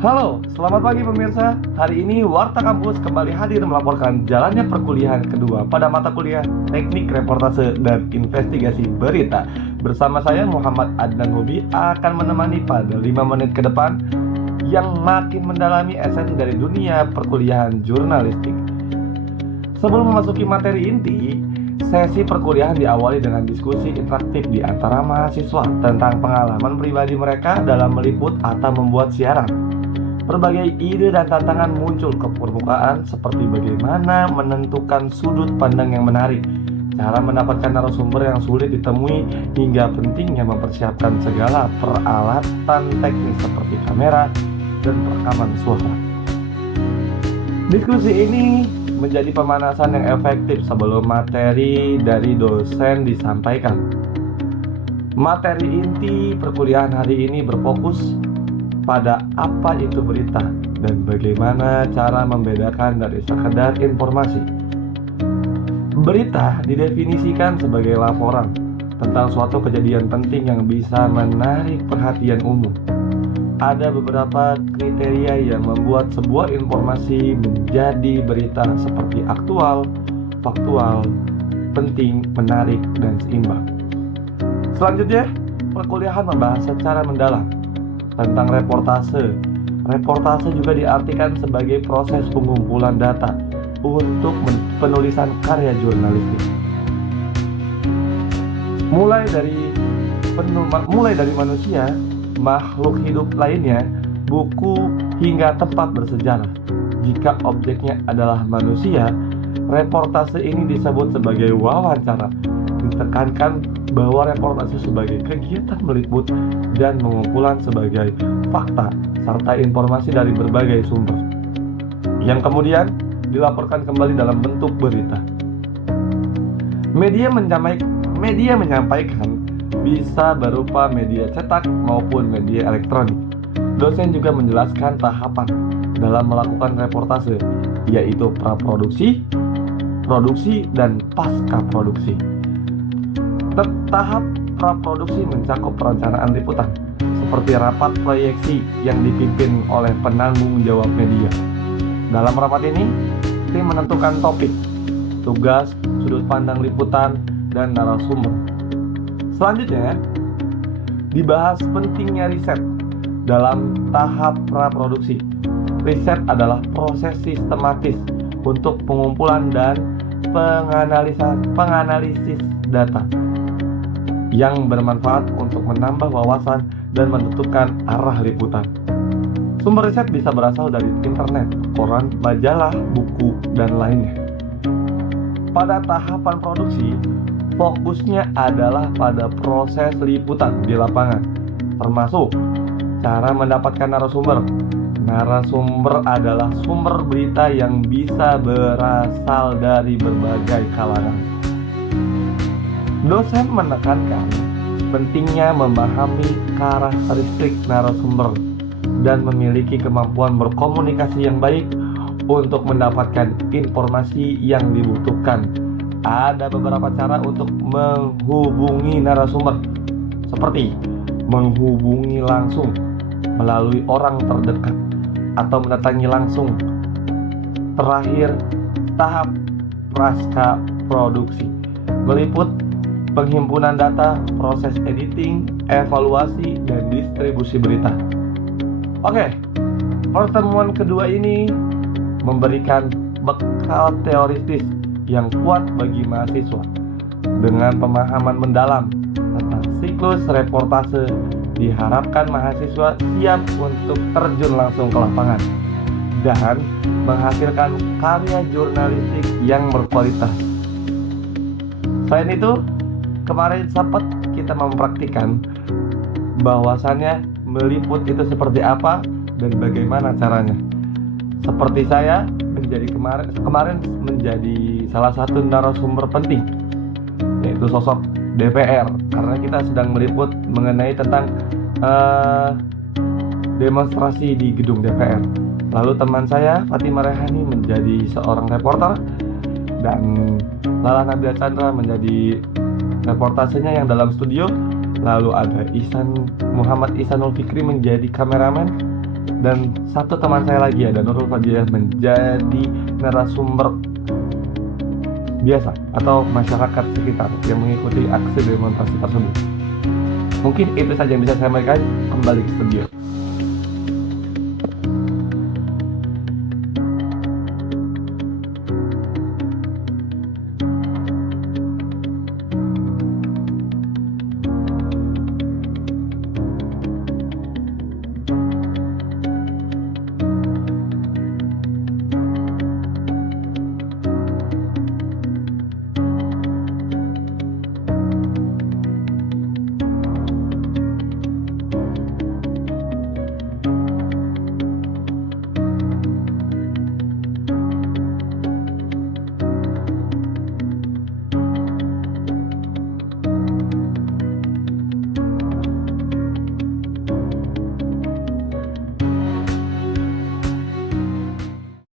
Halo, selamat pagi pemirsa. Hari ini Warta Kampus kembali hadir melaporkan jalannya perkuliahan kedua pada mata kuliah Teknik Reportase dan Investigasi Berita. Bersama saya Muhammad Adnan Hobi akan menemani pada 5 menit ke depan yang makin mendalami esensi dari dunia perkuliahan jurnalistik. Sebelum memasuki materi inti, sesi perkuliahan diawali dengan diskusi interaktif di antara mahasiswa tentang pengalaman pribadi mereka dalam meliput atau membuat siaran. Berbagai ide dan tantangan muncul ke permukaan seperti bagaimana menentukan sudut pandang yang menarik, cara mendapatkan narasumber yang sulit ditemui, hingga pentingnya mempersiapkan segala peralatan teknis seperti kamera dan perekaman suara. Diskusi ini menjadi pemanasan yang efektif sebelum materi dari dosen disampaikan. Materi inti perkuliahan hari ini berfokus pada apa itu berita dan bagaimana cara membedakan dari sekedar informasi. Berita didefinisikan sebagai laporan tentang suatu kejadian penting yang bisa menarik perhatian umum. Ada beberapa kriteria yang membuat sebuah informasi menjadi berita seperti aktual, faktual, penting, menarik, dan seimbang. Selanjutnya, perkuliahan membahas secara mendalam tentang reportase. Reportase juga diartikan sebagai proses pengumpulan data untuk penulisan karya jurnalistik. Mulai dari manusia, makhluk hidup lainnya, buku, hingga tempat bersejarah. Jika objeknya adalah manusia, reportase ini disebut sebagai wawancara. Ditekankan bahwa reportase sebagai kegiatan meliput dan pengumpulan sebagai fakta serta informasi dari berbagai sumber yang kemudian dilaporkan kembali dalam bentuk berita. Media menyampaikan bisa berupa media cetak maupun media elektronik. Dosen juga menjelaskan tahapan dalam melakukan reportase, yaitu praproduksi, produksi, dan pasca produksi. Tahap praproduksi mencakup perencanaan liputan, seperti rapat proyeksi yang dipimpin oleh penanggung jawab media. Dalam rapat ini, tim menentukan topik, tugas, sudut pandang liputan, dan narasumber. Selanjutnya, dibahas pentingnya riset dalam tahap praproduksi. Riset adalah proses sistematis untuk pengumpulan dan penganalisis data yang bermanfaat untuk menambah wawasan dan menentukan arah liputan. Sumber riset bisa berasal dari internet, koran, majalah, buku, dan lainnya. Pada tahapan produksi, fokusnya adalah pada proses liputan di lapangan, termasuk cara mendapatkan narasumber. Narasumber adalah sumber berita yang bisa berasal dari berbagai kalangan. Dosen menekankan pentingnya memahami karakteristik narasumber dan memiliki kemampuan berkomunikasi yang baik untuk mendapatkan informasi yang dibutuhkan. Ada beberapa cara untuk menghubungi narasumber, seperti menghubungi langsung melalui orang terdekat atau mendatangi langsung. Terakhir, tahap pasca produksi meliput penghimpunan data, proses editing, evaluasi, dan distribusi berita. Oke, pertemuan kedua ini memberikan bekal teoritis yang kuat bagi mahasiswa. Dengan pemahaman mendalam tentang siklus reportase, diharapkan mahasiswa siap untuk terjun langsung ke lapangan dan menghasilkan karya jurnalistik yang berkualitas. Selain itu, kemarin sempat kita mempraktikkan bahwasannya meliput itu seperti apa dan bagaimana caranya. Seperti saya kemarin menjadi salah satu narasumber penting, yaitu sosok DPR, karena kita sedang meliput mengenai tentang demonstrasi di gedung DPR. Lalu teman saya Fatimah Rehani menjadi seorang reporter dan Lala Nabila Chandra menjadi reportasenya yang dalam studio. Lalu ada Muhammad Ihsanul Fikri menjadi kameramen, Dan satu teman saya lagi, ada Nurul Fadilah, menjadi narasumber biasa atau masyarakat sekitar yang mengikuti aksi demonstrasi tersebut. Mungkin itu saja yang bisa saya sampaikan. Kembali ke studio.